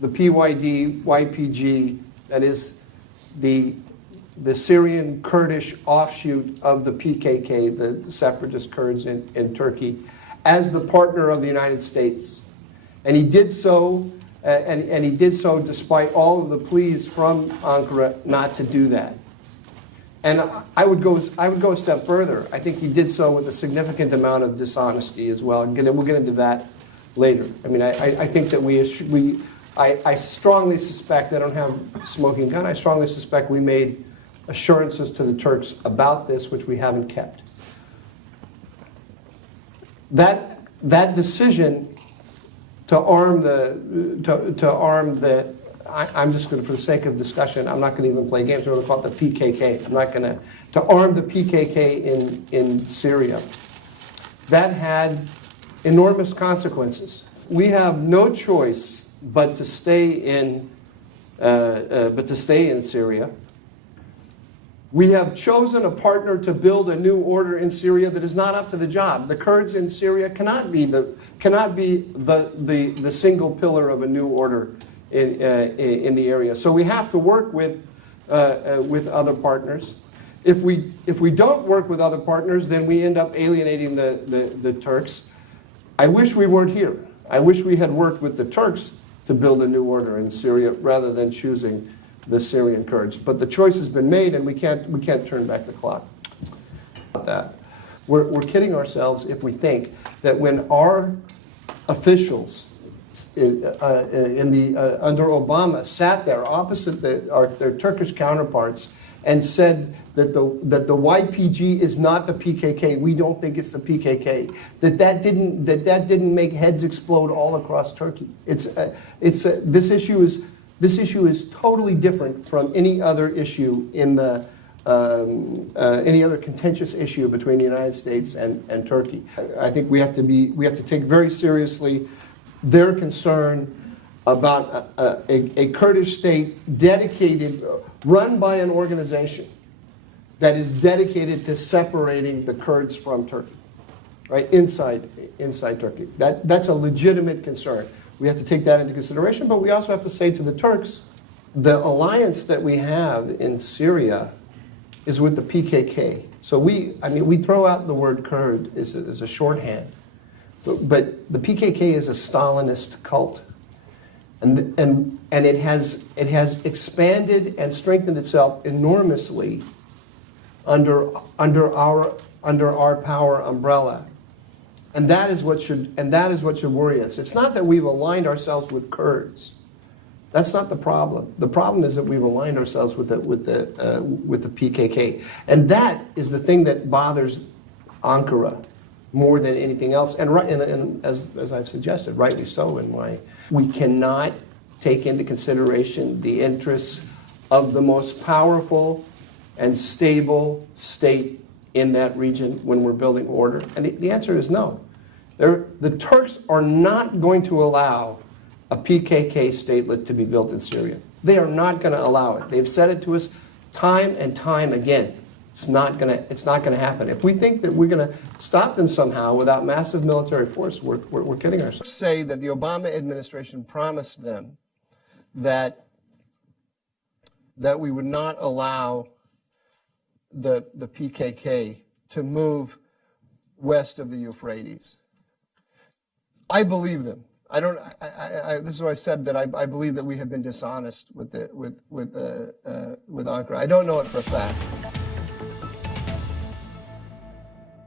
the PYD, YPG, that is the Syrian Kurdish offshoot of the PKK, the separatist Kurds in Turkey, as the partner of the United States. And he did so, and he did so despite all of the pleas from Ankara not to do that. And I would go a step further. I think he did so with a significant amount of dishonesty as well. And we'll get into that later. I mean, I think that I strongly suspect, I don't have a smoking gun, I strongly suspect we made assurances to the Turks about this, which we haven't kept. That decision to arm the I'm just going to, for the sake of discussion, I'm not going to even play games. We're going to call it the PKK. I'm not going to arm the PKK in Syria. That had enormous consequences. We have no choice but to stay in Syria. We have chosen a partner to build a new order in Syria that is not up to the job. The Kurds in Syria cannot be the single pillar of a new order in the area. So we have to work with other partners. If we don't work with other partners, then we end up alienating the Turks. I wish we weren't here. I wish we had worked with the Turks to build a new order in Syria rather than choosing the Syrian Kurds. But the choice has been made, and we can't turn back the clock. That we're kidding ourselves if we think that when our officials under Obama sat there opposite their Turkish counterparts and said that the YPG is not the PKK. We don't think it's the PKK. That didn't make heads explode all across Turkey. This issue is totally different from any other issue in the any other contentious issue between the United States and Turkey. I think we have to take very seriously their concern about a Kurdish state dedicated, run by an organization that is dedicated to separating the Kurds from Turkey, right, inside Turkey. That's a legitimate concern. We have to take that into consideration, but we also have to say to the Turks, the alliance that we have in Syria is with the PKK. So we throw out the word Kurd as a shorthand. But the PKK is a Stalinist cult, and it has expanded and strengthened itself enormously under our power umbrella, and that is what should worry us. It's not that we've aligned ourselves with Kurds. That's not the problem. The problem is that we've aligned ourselves with the PKK, and that is the thing that bothers Ankara more than anything else, and as I've suggested, rightly so, in why we cannot take into consideration the interests of the most powerful and stable state in that region when we're building order. And the answer is no. The Turks are not going to allow a PKK statelet to be built in Syria. They are not going to allow it. They've said it to us time and time again. It's not going to happen. If we think that we're going to stop them somehow without massive military force, we're kidding ourselves. Say that the Obama administration promised them that we would not allow the PKK to move west of the Euphrates. I believe them. This is why I said that I believe that we have been dishonest with Ankara. I don't know it for a fact.